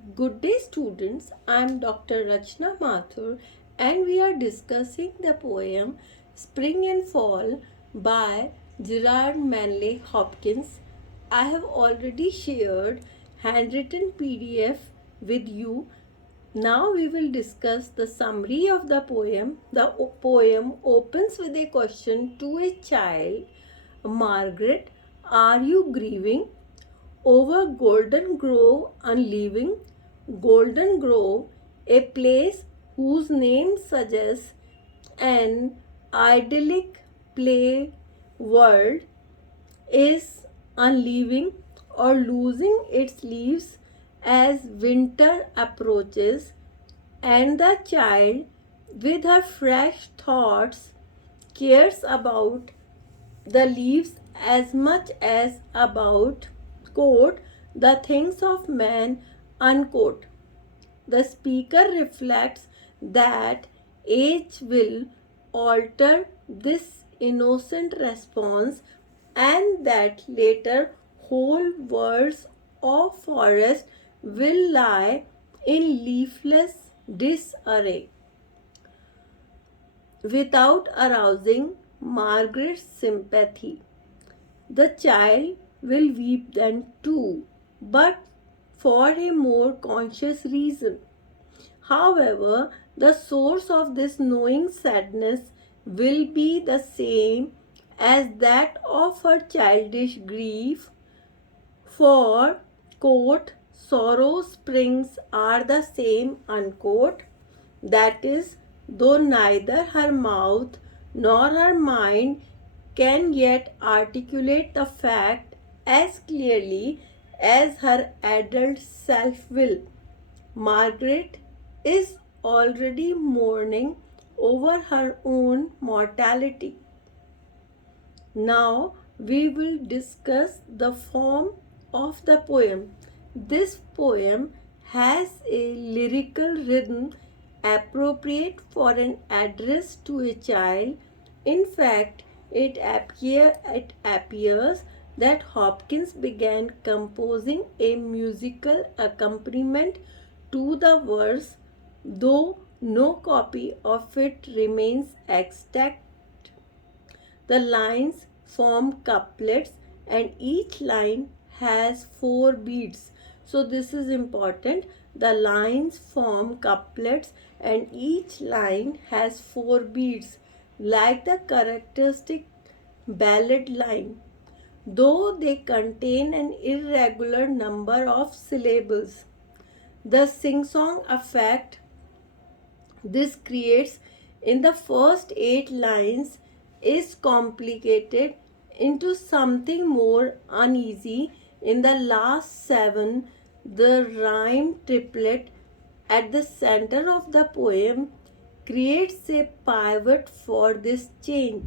Good day, students. I am Dr. Rachna Mathur, and we are discussing the poem Spring and Fall by Gerard Manley Hopkins. I have already shared handwritten PDF with you. Now we will discuss the summary of the poem. The poem opens with a question to a child: Margaret, are you grieving over Golden Grove unleaving? Golden Grove, a place whose name suggests an idyllic play world, is unleaving or losing its leaves as winter approaches, and the child, with her fresh thoughts, cares about the leaves as much as about, quote, the things of man, unquote. The speaker reflects that age will alter this innocent response, and that later whole worlds of forest will lie in leafless disarray. Without arousing Margaret's sympathy, the child will weep then too, but for a more conscious reason. However, the source of this knowing sadness will be the same as that of her childish grief, for, quote, sorrow springs are the same, unquote. That is, though neither her mouth nor her mind can yet articulate the fact as clearly as her adult self will, Margaret is already mourning over her own mortality. Now we will discuss the form of the poem. This poem has a lyrical rhythm appropriate for an address to a child. In fact, it appears that Hopkins began composing a musical accompaniment to the verse, though no copy of it remains extant. The lines form couplets, and each line has four beats. So this is important. The lines form couplets, and each line has four beats, like the characteristic ballad line, though they contain an irregular number of syllables. The sing-song effect this creates in the first 8 lines is complicated into something more uneasy in the last 7. The rhyme triplet at the center of the poem creates a pivot for this change.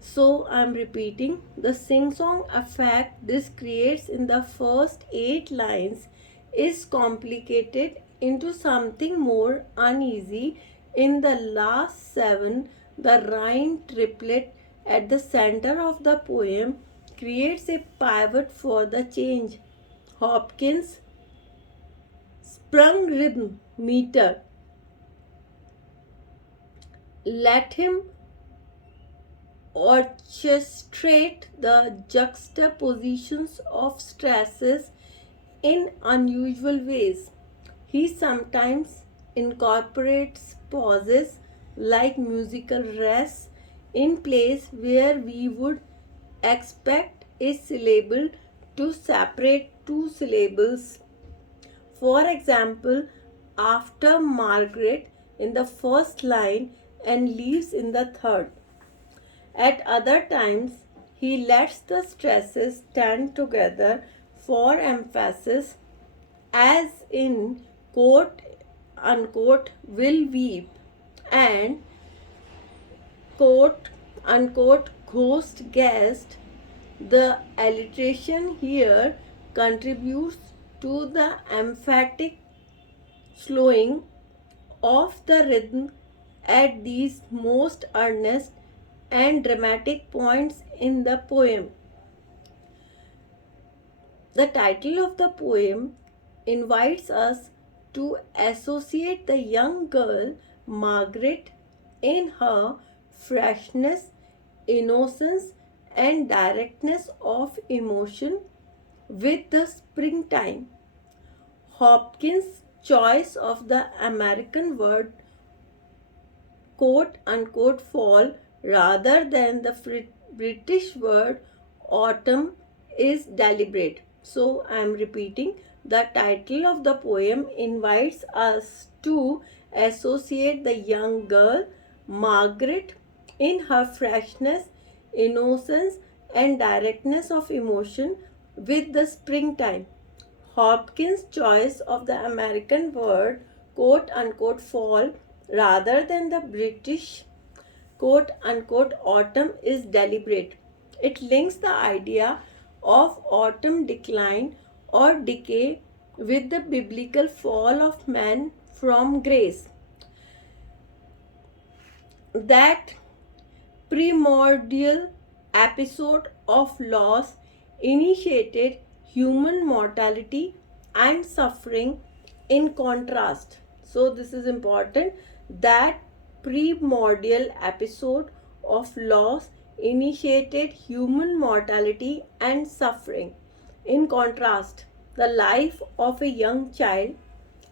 So I'm repeating, the sing-song effect this creates in the first 8 lines is complicated into something more uneasy in the last 7. The rhyme triplet at the center of the poem creates a pivot for the change. Hopkins sprung rhythm meter. Let him orchestrate the juxtapositions of stresses in unusual ways. He sometimes incorporates pauses like musical rests in place where we would expect a syllable to separate two syllables. For example, after Margaret in the first line and leaves in the third. At other times, he lets the stresses stand together for emphasis, as in, quote unquote, will weep, and, quote unquote, ghost guest. The alliteration here contributes to the emphatic slowing of the rhythm at these most earnest and dramatic points in the poem. The title of the poem invites us to associate the young girl Margaret in her freshness, innocence, and directness of emotion with the springtime. Hopkins' choice of the American word quote unquote fall rather than the British word autumn is deliberate. So I am repeating, the title of the poem invites us to associate the young girl Margaret in her freshness, innocence, and directness of emotion with the springtime. Hopkins' choice of the American word quote unquote fall rather than the British quote unquote autumn is deliberate. It links the idea of autumn decline or decay with the biblical fall of man from grace. That primordial episode of loss initiated human mortality and suffering in contrast. So, this is important, that primordial episode of loss initiated human mortality and suffering. In contrast, the life of a young child,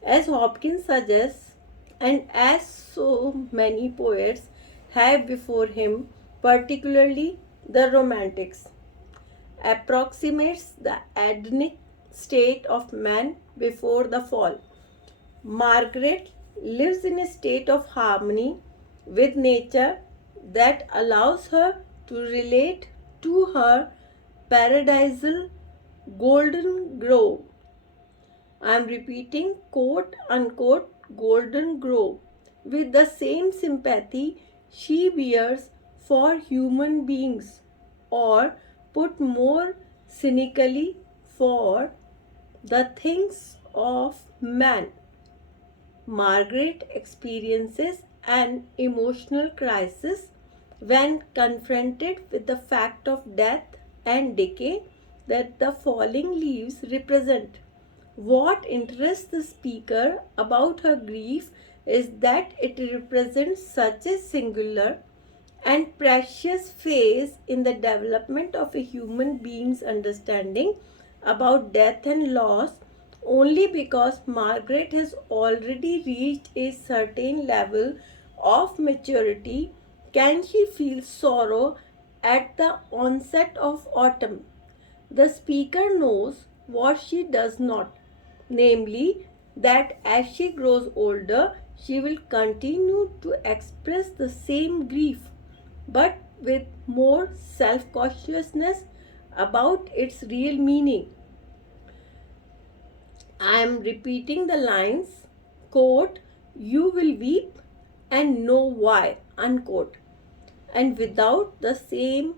as Hopkins suggests, and as so many poets have before him, particularly the Romantics, approximates the Edenic state of man before the fall. Margaret lives in a state of harmony with nature that allows her to relate to her paradisal golden grove. I am repeating, quote unquote golden grove, with the same sympathy she bears for human beings, or put more cynically, for the things of man. Margaret experiences an emotional crisis when confronted with the fact of death and decay that the falling leaves represent. What interests the speaker about her grief is that it represents such a singular and precious phase in the development of a human being's understanding about death and loss. Only because Margaret has already reached a certain level of maturity can she feel sorrow at the onset of autumn. The speaker knows what she does not, namely, that as she grows older, she will continue to express the same grief, but with more self consciousness about its real meaning. I am repeating the lines, quote, you will weep and know why, unquote. And without the same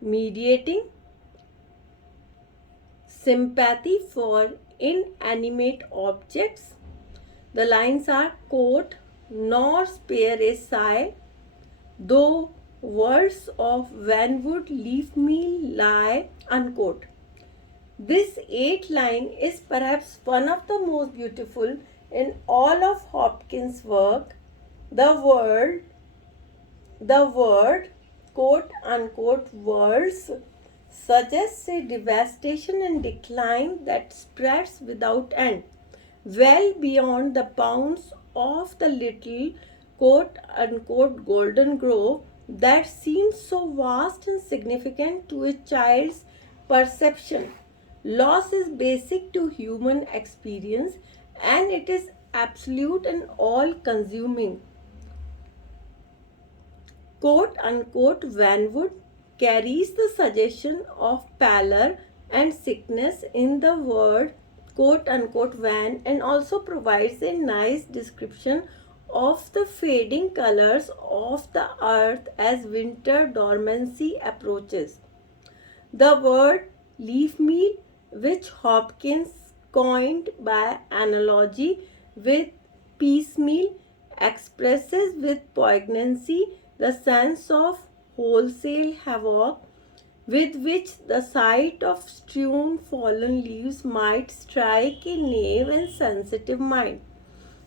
mediating sympathy for inanimate objects, the lines are, quote, nor spare a sigh, though words of Vanwood leave me lie, unquote. This 8 line is perhaps one of the most beautiful in all of Hopkins' work. The word, quote unquote, worlds suggests a devastation and decline that spreads without end, well beyond the bounds of the little, quote unquote, golden grove that seems so vast and significant to a child's perception. Loss is basic to human experience and it is absolute and all consuming. Quote unquote Vanwood carries the suggestion of pallor and sickness in the word quote unquote van, and also provides a nice description of the fading colors of the earth as winter dormancy approaches. The word leaf meal, which Hopkins coined by analogy with piecemeal, expresses with poignancy the sense of wholesale havoc with which the sight of strewn fallen leaves might strike a naive and sensitive mind.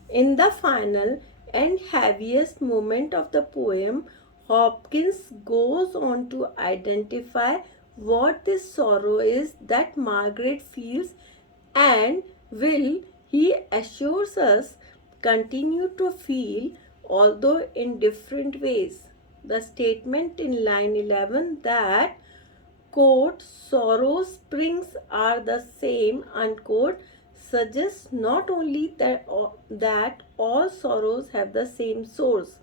In the final and heaviest moment of the poem, Hopkins goes on to identify what this sorrow is that Margaret feels and will, he assures us, continue to feel, although in different ways. The statement in line 11 that, quote, sorrow's springs are the same, unquote, suggests not only that all sorrows have the same source.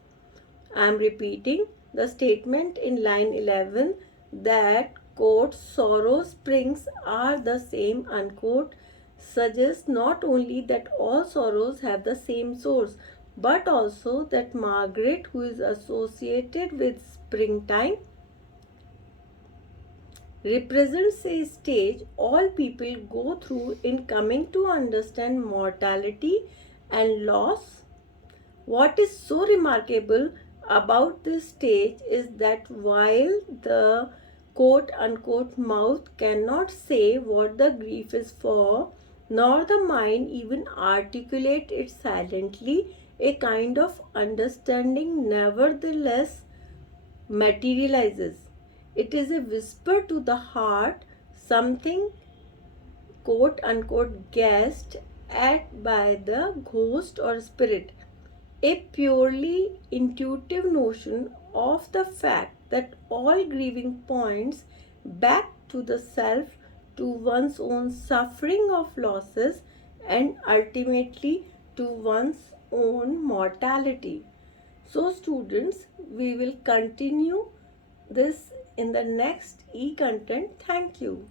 I am repeating the statement in line 11 that, quote, sorrow springs are the same, unquote, suggests not only that all sorrows have the same source, but also that Margaret, who is associated with springtime, represents a stage all people go through in coming to understand mortality and loss. What is so remarkable about this stage is that while the quote unquote mouth cannot say what the grief is for, nor the mind even articulate it silently, a kind of understanding nevertheless materializes. It is a whisper to the heart, something quote unquote guessed at by the ghost or spirit, a purely intuitive notion of the fact that all grieving points back to the self, to one's own suffering of losses, and ultimately to one's own mortality. So, students, we will continue this in the next e content. Thank you.